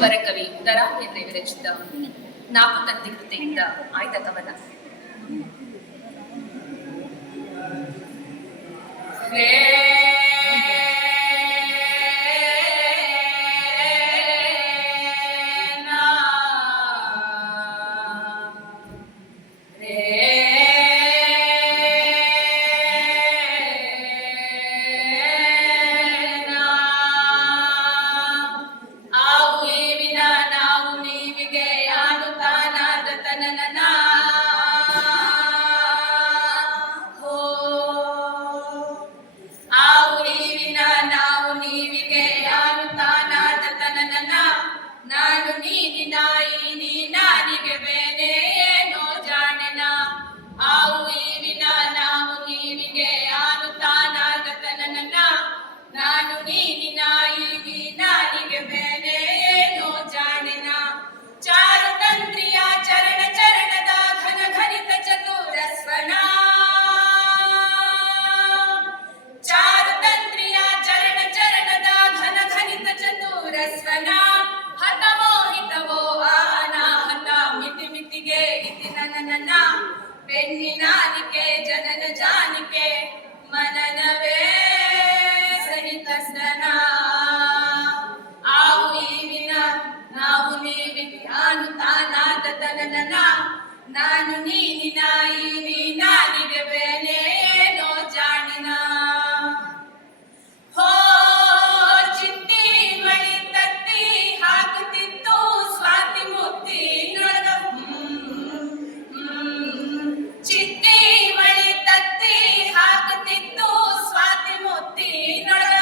ವರಕವಿ ದರಾಬೇಂದ್ರೆ ವಿರಚಿತ ನಾಲ್ಕು ತಂತಿ ಕೃತಿಯಿಂದ ಆಯ್ದ ಕವನ. ನಾನು ನೀನಿನಾಯಿ ನೀನಾನಿಗೆ ಬೇರೆ ಏನೋ ಜಾಣೆನ ಆವು ಈವಿನ ನಾವು ನೀವಿಗೆ ಯಾರು ತಾನಾದ ತನನ ನಾನು ನೀನಿನಾಯಿ ನೀನಾನಿಗೆ ಬೇರೆ ಏನೋ ಜಾಣೆನ ಚಾರುತಂತ್ರಿಯ ಚರಣ ಚರಣದ ಘನ ಘನಿತ ಚತುರಸ್ವನ ಚಾರುತಂತ್ರಿಯ ಚರಣ ಚರಣದ ಘನ ಘನಿತ ಚತುರಸ್ವನ ಹತಮೋಹಿತವೋ ಅನಾಹತ ಮಿತಿ ಮಿತಿಗೆ ಇತಿ ನನ್ನ ಬೆನ್ನಿನಾನಿಕೆ ಜನನ ಜಾನಿಕೆ ಮನನವೇ ಸಹಿತ ಸ್ತನ ಆವು ಈವಿನ ನಾವು ನೀವಿಗೆ ನಾನು ತಾನಾದ ತನನ ನಾನು ನೀನಿನಾಯಿ ನೀನಾನಿಗೆ ಬೇನೆ ಏನೋ ಜಾಣಿನ ಹೋ ಚಿತ್ತಿ ಮಳಿ ತತ್ತಿ ಹಾಕುತ್ತಿತ್ತು ಸ್ವಾತಿ ಮುತ್ತಿ ನೊಳಗ ಚಿತ್ತಿ ಮಳಿ ತತ್ತಿ ಹಾಕುತ್ತಿತ್ತು ಸ್ವಾತಿ ಮುತ್ತಿ ನೊಳಗ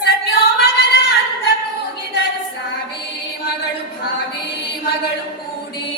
ಸತ್ಯೋ ಮಗನ ಅಂತ ಕೂಗಿದರು ಸಾವಿ ಮಗಳು ಭಾವಿ ಮಗಳು ಕೂಡಿ